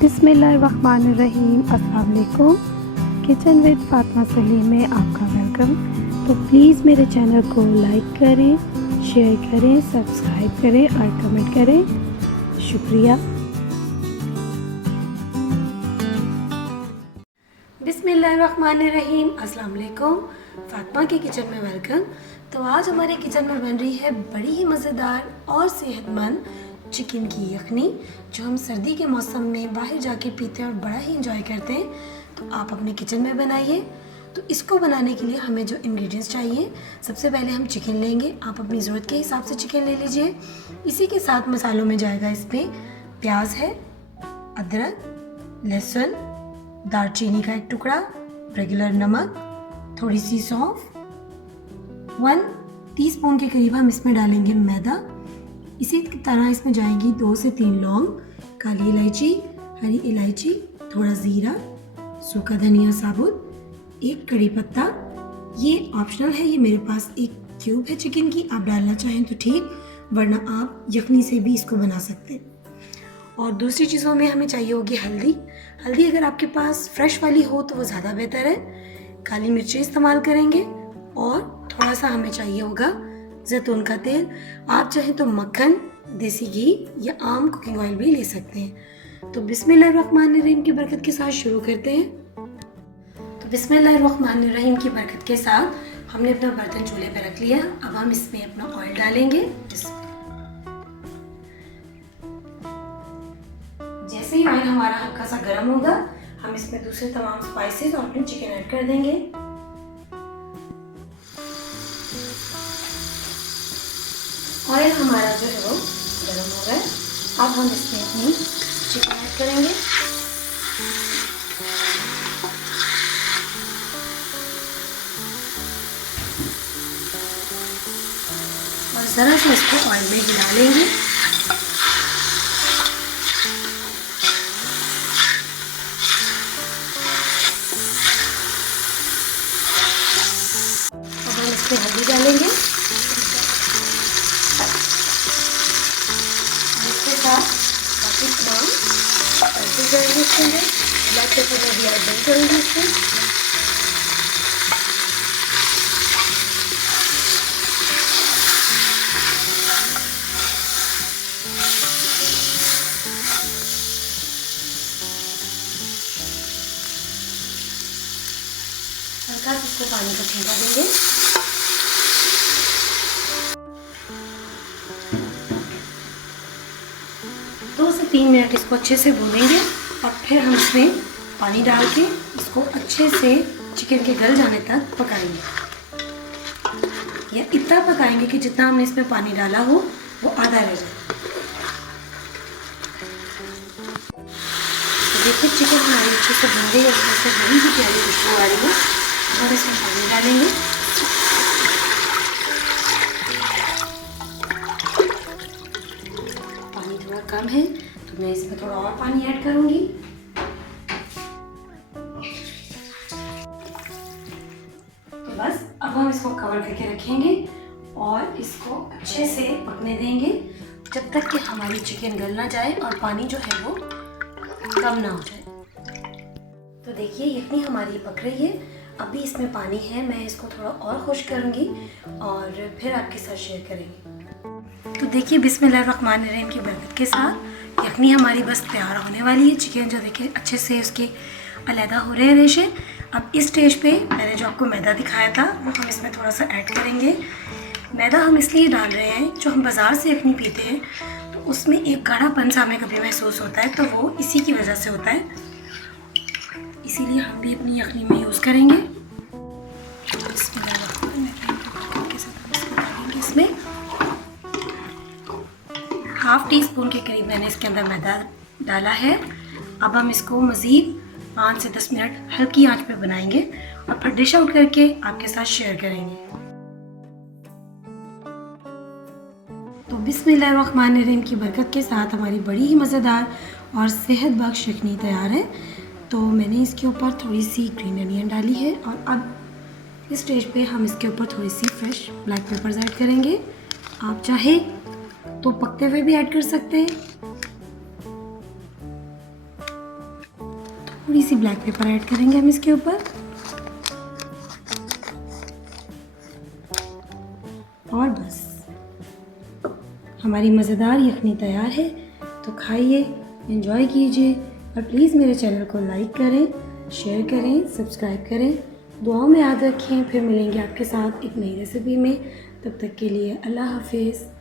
बिस्मिल्लाहिर्रहमानिर्रहीम। अस्सलाम वालेकुम। किचन विद फातिमा सलीम में आपका वेलकम। तो प्लीज़ मेरे चैनल को लाइक करें, शेयर करें, सब्सक्राइब करें और कमेंट करें। शुक्रिया। बिस्मिल्लाहिर्रहमानिर्रहीम। अस्सलाम वालेकुम। फातिमा के किचन में वेलकम। तो आज हमारे किचन में बन रही है बड़ी ही मज़ेदार और सेहतमंद चिकन की यखनी, जो हम सर्दी के मौसम में बाहर जाके पीते हैं और बड़ा ही इंजॉय करते हैं। तो आप अपने किचन में बनाइए। तो इसको बनाने के लिए हमें जो इंग्रेडिएंट्स चाहिए, सबसे पहले हम चिकन लेंगे। आप अपनी ज़रूरत के हिसाब से चिकन ले लीजिए। इसी के साथ मसालों में जाएगा इसमें प्याज है, अदरक, लहसुन, दालचीनी का एक टुकड़ा, रेगुलर नमक, थोड़ी सी सौंफ, 1 टीस्पून के करीब हम इसमें डालेंगे मैदा। इसी तरह इसमें जाएंगी 2 से 3 लौंग, काली इलायची, हरी इलायची, थोड़ा ज़ीरा, सूखा धनिया साबुत, 1 कड़ी पत्ता। ये ऑप्शनल है, ये मेरे पास एक क्यूब है चिकन की, आप डालना चाहें तो ठीक, वरना आप यखनी से भी इसको बना सकते हैं। और दूसरी चीज़ों में हमें चाहिए होगी हल्दी। हल्दी अगर आपके पास फ्रेश वाली हो तो वो ज़्यादा बेहतर है। काली मिर्ची इस्तेमाल करेंगे और थोड़ा सा हमें चाहिए होगा जैतून का तेल। आप चाहें तो मक्खन, देसी घी या आम कुकिंग ऑयल भी ले सकते हैं। तो बिस्मिल्लाहिर्रहमानिर्रहीम की बरकत के साथ शुरू करते हैं। तो बिस्मिल्लाहिर्रहमानिर्रहीम की बरकत के साथ हमने अपना बर्तन चूल्हे पे रख लिया। अब हम इसमें अपना ऑयल डालेंगे। जैसे ही ऑयल हमारा हल्का सा गर्म होगा, हम इसमें दूसरे तमाम स्पाइसेस और अपने चिकन ऐड कर देंगे। ऑयल हमारा जो है वो गर्म हो गया। अब हम इसमें अपनी चिकन ऐड करेंगे। और ज़रा सा इसको ऑयल में हिला लेंगे। अब हम इसमें हल्दी डालेंगे। बाकी तमाम स्पाइसेस डालेंगे इसके अंदर। ब्लैक पेपर में भी ऐड करेंगे इसमें। हल्का सा इसको पानी का छींटा देंगे। 2 से 3 मिनट इसको अच्छे से भूनेंगे और फिर हम इसमें पानी डाल के इसको अच्छे से चिकन के गल जाने तक पकाएंगे, या इतना पकाएंगे कि जितना हमने इसमें पानी डाला हो वो आधा रह जाए। तो देखिए चिकन हमारी अच्छे से भून गई है, इसमें बड़ी ही प्यारी खुशबू आ रही है। और इसमें पानी डालेंगे। पानी थोड़ा कम है तो मैं इसमें थोड़ा और पानी ऐड करूंगी। तो बस अब हम इसको कवर करके रखेंगे और इसको अच्छे से पकने देंगे जब तक कि हमारी चिकन गल ना जाए और पानी जो है वो कम ना हो जाए। तो देखिए यखनी हमारी पक रही है। अभी इसमें पानी है, मैं इसको थोड़ा और खुश्क करूंगी और फिर आपके साथ शेयर करेंगे। तो देखिए बिस्मिल्लाहिर्रहमानिर्रहीम की बरकत के साथ यखनी हमारी बस तैयार होने वाली है। चिकन जो देखिए अच्छे से उसके अलहदा हो रहे हैं रेशे। अब इस स्टेज पे मैंने जो आपको मैदा दिखाया था वो हम इसमें थोड़ा सा ऐड करेंगे। मैदा हम इसलिए डाल रहे हैं, जो हम बाज़ार से यखनी पीते हैं तो उसमें एक गाढ़ापन सा हमें कभी महसूस होता है, तो वो इसी की वजह से होता है। इसीलिए हम भी अपनी यखनी में यूज़ करेंगे। इसमें 1/2 टीस्पून के करीब मैंने इसके अंदर मैदा डाला है। अब हम इसको मज़ीद 5 से 10 मिनट हल्की आंच पे बनाएंगे और फिर डिश आउट करके आपके साथ शेयर करेंगे। तो बिस्मिल्लाहिर्रहमानिर्रहीम की बरकत के साथ हमारी बड़ी ही मज़ेदार और सेहत बख्श यखनी तैयार है। तो मैंने इसके ऊपर थोड़ी सी ग्रीन अनियन डाली है और अब इस स्टेज पे हम इसके ऊपर थोड़ी सी फ्रेश ब्लैक पेपर्स ऐड करेंगे। आप चाहे तो पकते हुए भी ऐड कर सकते हैं। थोड़ी सी ब्लैक पेपर ऐड करेंगे हम इसके ऊपर। और बस हमारी मज़ेदार यखनी तैयार है। तो खाइए, एंजॉय कीजिए और प्लीज़ मेरे चैनल को लाइक करें, शेयर करें, सब्सक्राइब करें। दुआओं में याद रखें। फिर मिलेंगे आपके साथ एक नई रेसिपी में। तब तक के लिए अल्लाह हाफिज़।